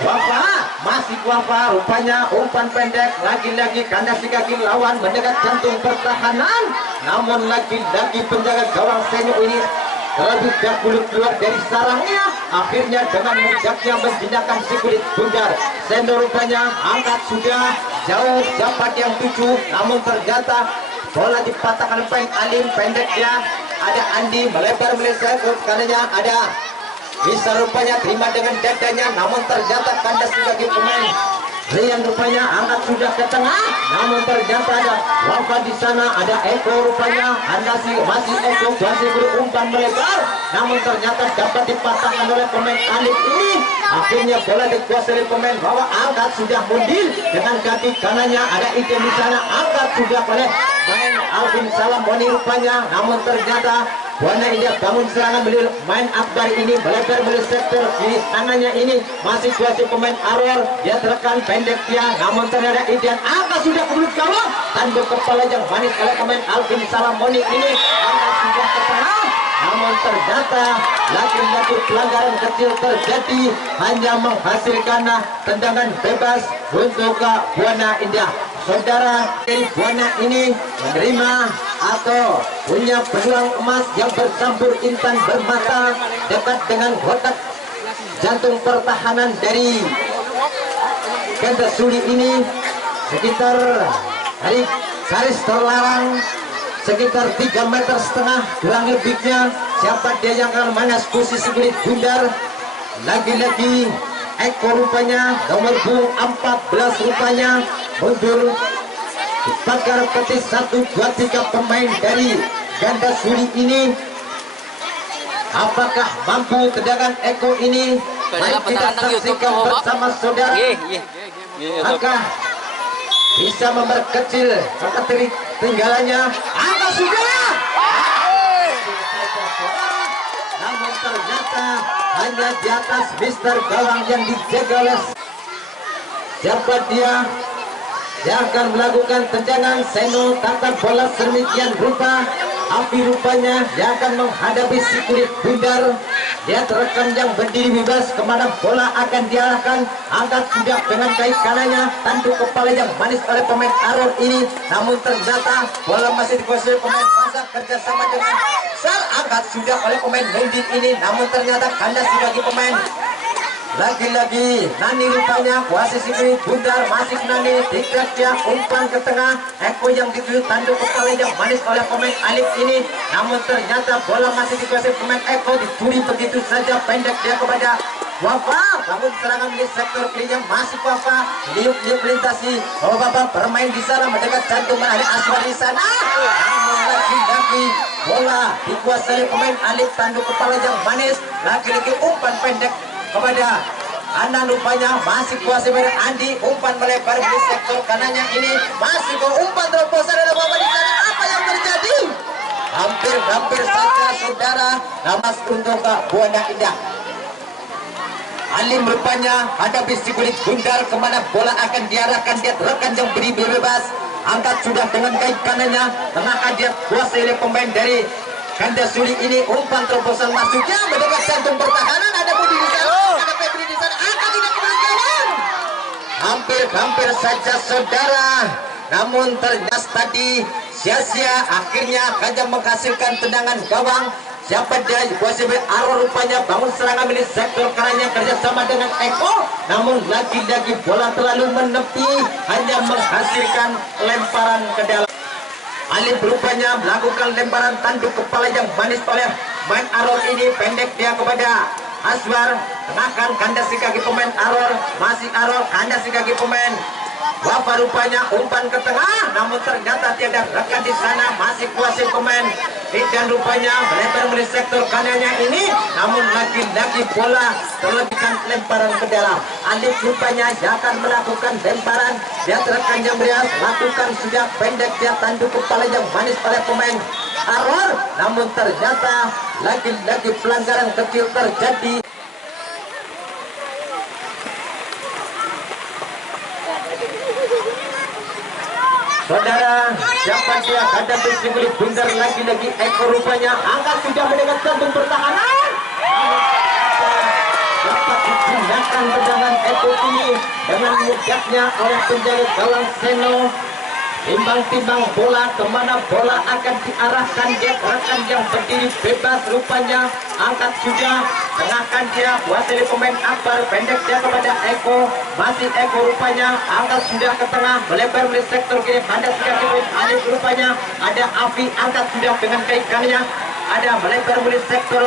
Wafa, masih Wafa, rupanya umpan pendek, lagi-lagi kandas di kaki lawan mendekat jantung pertahanan, namun lagi-lagi penjaga gawang Senyo ini terlebih dahulu keluar dari sarangnya, akhirnya dengan mujaknya menjinakkan si kulit bundar. Sendo rupanya angkat sudah jauh, dapat yang 7, namun ternyata bola dipatahkan oleh Alim, pendek dia ada Andi, melebar melebar ke kanannya ada bisa, rupanya terima dengan dadanya, namun ternyata kandas sebagai pemain Rian, rupanya angkat sudah ke tengah, namun ternyata ada Wafa di sana, ada Eko, rupanya masih Eko masih berumpan melebar, namun ternyata dapat dipatahkan oleh pemain Alif ini, akhirnya bola dikuasai oleh pemain bawah, angkat sudah Mundin dengan kaki kanannya ada Iden di sana, angkat sudah oleh main Alvin Salamoni, rupanya namun ternyata Buana India bangun serangan beliau main Akbar ini melebar melalui sektor kiri tangannya ini, masih kuasai pemain Aror, dia terekan pendek dia, namun ternyata Indian angkat sudah ke mulut gawang, tanduk kepala yang manis oleh pemain Alvin Salamoni ini, angkat sudah ke tengah, namun ternyata lagi-lagi pelanggaran kecil terjadi, hanya menghasilkan tendangan bebas untuk Buana India. Saudara dari Buana ini menerima atau punya peluang emas yang bercampur intan bermata dekat dengan kotak jantung pertahanan dari ganda suli ini, sekitar dari garis terlarang sekitar 3,5 meter kurang lebihnya. Siapa dia yang akan manas posisi kulit bundar? Lagi-lagi Eko, rupanya nomor 14, rupanya mundur dibakar peti 1, 2, 3 pemain dari ganda suli ini. Apakah mampu tendangan Eko ini? Mari kita saksikan bersama saudara. Apakah bisa memperkecil ketinggalannya? Angka sudah, namun ternyata hanya di atas Mister Gawang yang dijaga oleh siapa dia yang akan melakukan tendangan. Seno tangkap bola sedemikian rupa, Api rupanya yang akan menghadapi si kulit bundar. Dia terekam yang berdiri bebas, kemana bola akan diarahkan, angkat sudah dengan kaki kanannya, tanduk kepala yang manis oleh pemain Aror ini, namun ternyata bola masih dikuasai pemain Pasar kerjasama dengan Sal, angkat sudah oleh pemain Mundin ini, namun ternyata kandas bagi pemain Lagi-lagi Nani rupanya posisi kiri bundar masih Nani tiga dia umpan ke tengah. Eko yang dituju tanduk kepala yang manis oleh pemain Alif ini, namun ternyata bola masih dikuasai pemain Eko, dicuri begitu saja pendek dia kepada Wafa. Bangun serangan di sektor kirinya masih Wafa, liuk-liuk melintasi. Oh Wafa bermain di sana mendekat jantung, ada Aswar di sana. Namun lagi-lagi bola dikuasai pemain Alif, tanduk kepala yang manis. Lagi-lagi umpan pendek kepada Anan, rupanya masih kuasa dari Andi, umpan melebar di sektor kanannya ini masih ke umpan terobosan ada Bapak di sana. Apa yang terjadi? Hampir saja saudara, namas untuk Buana Indah. Alim rupanya hadapi si kulit bundar, kemana bola akan diarahkan, dia rekan yang beri bebas, angkat sudah dengan kaki kanannya, tengahkan dia kuasai oleh pemain dari Ganda Suli ini, umpan terobosan masuknya mendekat jantung pertahanan, ada Budi di sana, ada Febri di sana, angkat tidak kemungkinan. Hampir saja saudara, namun ternyata tadi sia-sia, akhirnya Gajah menghasilkan tendangan gawang. Siapa dia? Kuasai Aror rupanya bangun serangan milik sektor kanannya kerjasama dengan Eko, namun lagi-lagi bola terlalu menepi, hanya menghasilkan lemparan ke dalam. Alif rupanya melakukan lemparan tanduk kepala yang manis oleh main Aror ini, pendek dia kepada Aswar, tengahkan kandas di kaki pemain Aror, masih Aror kandas di kaki pemain Wafa, rupanya umpan ke tengah, namun ternyata tiada rekan di sana, masih kuasai pemain dan rupanya melebar dari sektor kanannya ini, namun lagi-lagi bola terlebihkan lemparan ke dalam. Alif rupanya akan melakukan lemparan, dia rekan yang berias lakukan sudah pendek, dia tanduk kepala yang manis oleh pemain Aror, namun ternyata lagi-lagi pelanggaran kecil terjadi. Saudara, siapa dia? Ada besi kulit bundar, lagi-lagi Eko rupanya angkat sudah mendekat jantung pertahanan. Dapat digunakan tendangan Eko ini dengan mudahnya oleh penjaga gawang Seno. Timbang-timbang bola, kemana bola akan diarahkan, dia rekan yang berdiri bebas rupanya angkat sudah, tengahkan dia kuasai pemain Akbar, pendek dia kepada Eko, masih Eko rupanya angkat sudah ke tengah, melebar dari sektor kiri, ada sudah ke Alif rupanya, ada Afi angkat sudah dengan kaki kanannya, ada melebar dari sektor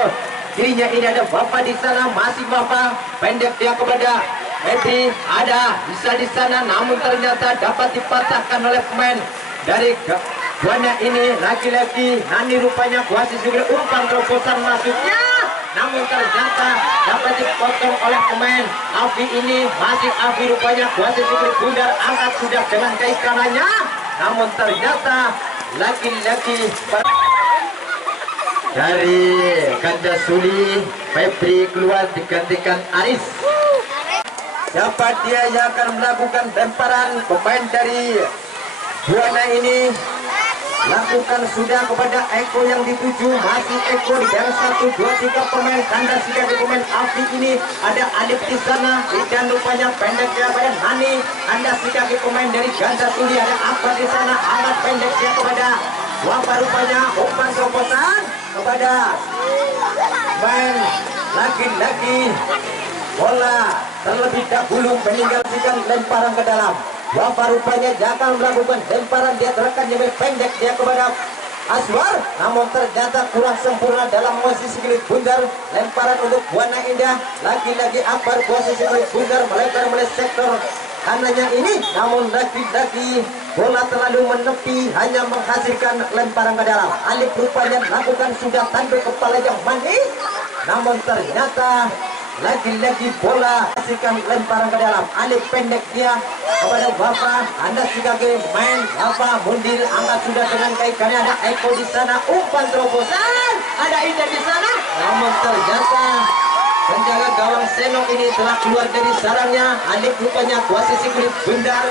kirinya ini, ada Bapak di sana, masih Bapak, pendek dia kepada Febri, ada bisa di sana, namun ternyata dapat dipatahkan oleh pemain dari Buana ini. Lagi-lagi Nani rupanya kuasai juga umpan terobosan masuknya, namun ternyata dapat dipotong oleh pemain Afi ini, masih Afi rupanya kuasai juga bundar, angkat sudah dengan kaki kanannya, namun ternyata lagi-lagi dari Ganda Suli, Febri keluar digantikan Aris. Siapa dia yang akan melakukan lemparan? Pemain dari Buana ini lakukan sudah kepada Eko yang dituju, masih Eko di dalam 1, 2, 3 pemain kandas di pemain Afi ini, ada Alif di sana, dan rupanya pendek dia pada Nani, kandas di kaki pemain dari Ganda Suli, ada Akbar di sana, angkat pendek dia kepada Wafa, rupanya umpan terobosan kepada main lagi-lagi bola terlebih dahulu meninggalkan lemparan ke dalam. Wafa rupanya jangan melakukan lemparan, dia terekan yang pendek dia kepada Aswar, namun ternyata kurang sempurna dalam posisi kulit bundar. Lemparan untuk Buana Indah, lagi-lagi Akbar posisi kulit bundar melebar oleh sektor kanannya ini, namun lagi-lagi bola terlalu menepi, hanya menghasilkan lemparan ke dalam. Alif rupanya melakukan sudah tanduk kepala yang manis, namun ternyata lagi-lagi bola hasilkan lemparan ke dalam. Alif pendek dia kepada Wafa, anda sebagai main Wafa mundur, angkat sudah dengan kaki kanan, ada Eko di sana, umpan terobosan, ada Indah di sana, namun ternyata penjaga gawang Seno ini telah keluar dari sarangnya. Alif rupanya posisi kulit bundar,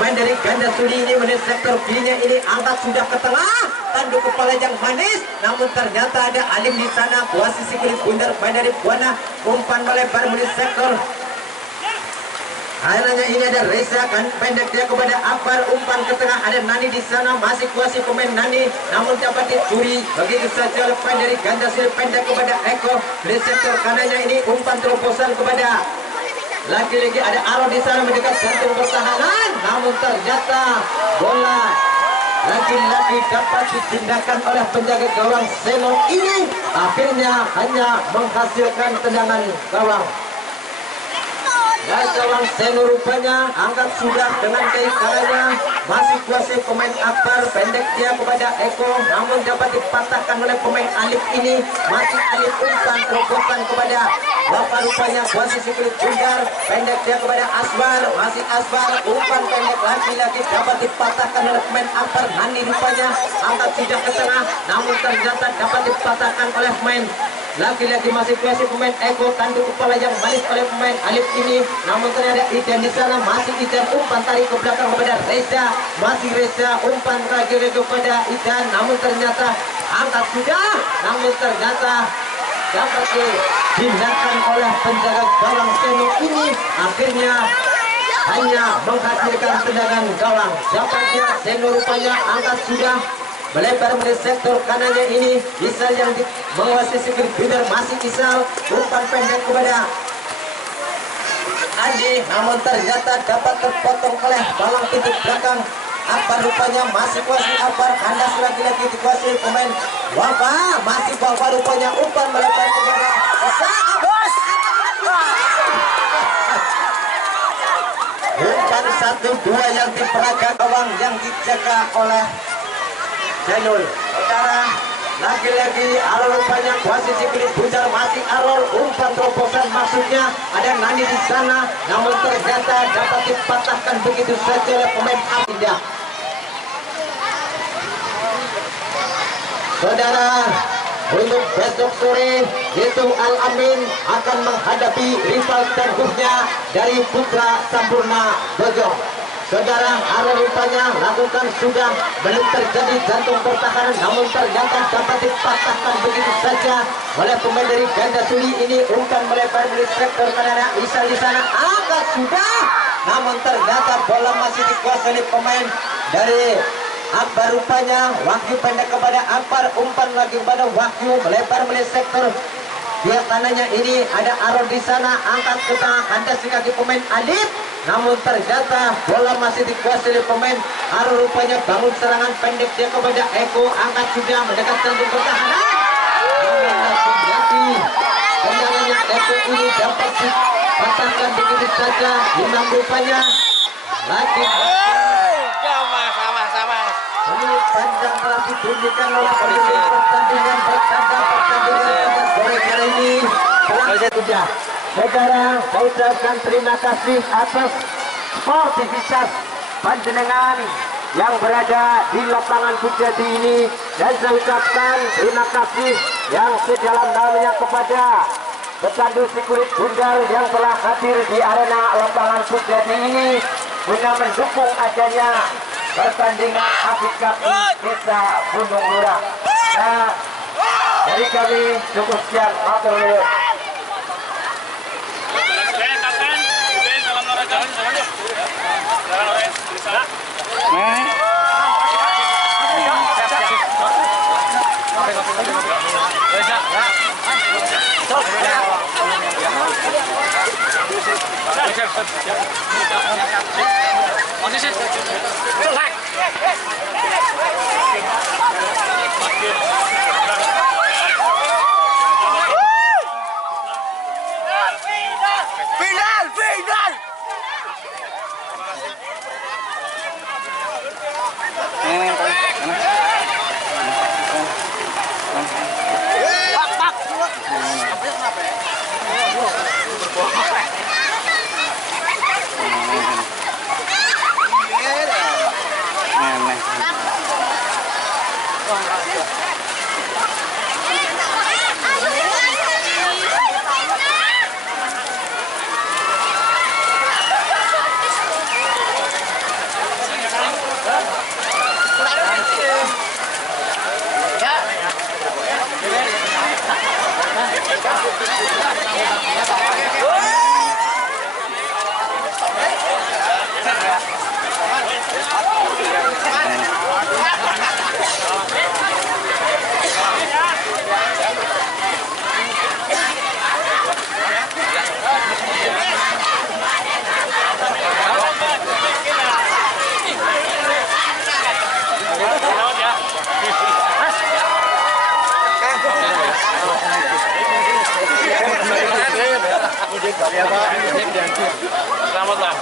main dari Ganda Suli ini menuju sektor kirinya ini, angkat sudah ke tengah, tanduk kepala yang manis, namun ternyata ada Alim di sana, posisi kulit bundar, main dari Buana, umpan melebar menuju sektor kanannya ini, ada Reza kan pendek dia kepada Akbar, umpan ke tengah, ada Nani di sana, masih kuasai pemain Nani, namun dapat dicuri begitu saja oleh pemain dari Ganda Suli, pendek kepada Eko, dari sektor kanannya ini umpan terobosan kepada Lagi-lagi ada Aro di sana mendekat jantung pertahanan, namun ternyata bola lagi-lagi dapat dipindahkan oleh penjaga gawang Seno ini, akhirnya hanya menghasilkan tendangan gawang. Dan gawang Seno rupanya angkat sudah dengan kaki kanannya, masih kuasai pemain Akbar, pendek dia kepada Eko, namun dapat dipatahkan oleh pemain Alif ini. Masih Alif umpan terobosan kepada Bapak, rupanya posisi kulit bundar, pendek dia kepada Asbar, masih Asbar, umpan pendek lagi-lagi dapat dipatahkan oleh pemain Akbar. Nani rupanya angkat sudah ke tengah, namun ternyata dapat dipatahkan oleh pemain. Lagi-lagi masih kuasai pemain Eko, tanduk kepala yang manis oleh pemain Alif ini, namun ternyata Idan di sana, masih Idan umpan tarik ke belakang kepada Reza, masih Reza umpan lagi-lagi kepada Idan, namun ternyata angkat sudah, namun ternyata dapat dipindahkan oleh penjaga gawang Seno ini, akhirnya hanya menghasilkan tendangan gawang. Dapatnya Seno rupanya angkat sudah, melebar dari sektor kanannya ini. Isal yang menguasai sektor bidar, masih Isal umpan pendek kepada Andi, namun ternyata dapat terpotong oleh balang pintu belakang. Akbar rupanya masih kuasai Akbar, kandas lagi-lagi dikuasai pemain Wafa, masih Wafa rupanya umpan melebar kepada umpan 1-2 yang diperaga gawang yang dijaga oleh Jainul. Saudara, lagi-lagi Arol rupanya posisi kulit bundar, masih Arol umpan terobosan, maksudnya ada Nani di sana, namun ternyata dapat dipatahkan begitu saja oleh pemain Amindah. Saudara, untuk besok sore Hitung Al-Amin akan menghadapi rival tangguhnya dari Putra Sampurna Bojong. Saudara, Arol rupanya lakukan sudah, belum terjadi jantung pertahanan, namun ternyata dapat dipatahkan begitu saja oleh pemain dari ganda Suli ini. Umpan melebar dari sektor kanan, Isal di sana angkat sudah, namun ternyata bola masih dikuasai pemain dari Akbar rupanya. Wahyu pendek kepada Akbar, umpan lagi kepada Wahyu, melebar dari sektor pihak kanannya ini. Ada Arol di sana, angkat ke tengah, kandas kaki pemain Alif, namun ternyata bola masih dikuasai oleh pemain Arol rupanya. Bangun serangan pendek dia kepada Eko, angkat sudah mendekat jantung pertahanan, namun lagi-lagi tendangannya Eko ini dapat dipatahkan begitu saja. Imam rupanya lagi ini panjang telah ditunjukkan oleh polisi pertandingan pada sore hari ini. Sudah, saudara, saya ucapkan terima kasih atas sportivitas panjenengan yang berada di lapangan Sukjati ini, dan saya ucapkan terima kasih yang sedalam-dalamnya kepada pecandu si kulit bundar yang telah hadir di arena lapangan Sukjati ini guna mendukung adanya pertandingan Afrika Desa Gunung Lurah. Nah, dari kami cukup sekian, matur nuwun. Selamatlah.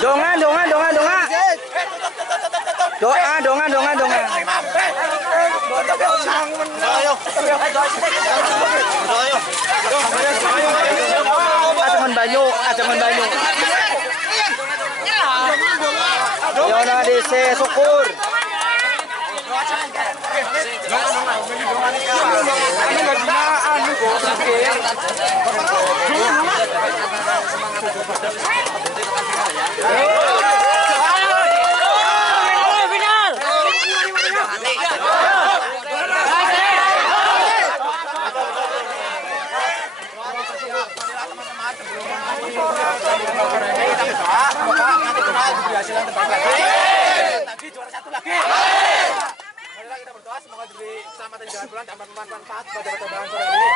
Donga. Donga. Ajangan banyu. Yo na dise syukur. Lagi juara 1 lagi. Marilah kita berdoa semoga diberi keselamatan jalan pulang dan bermanfaat pada pertemuan sore ini.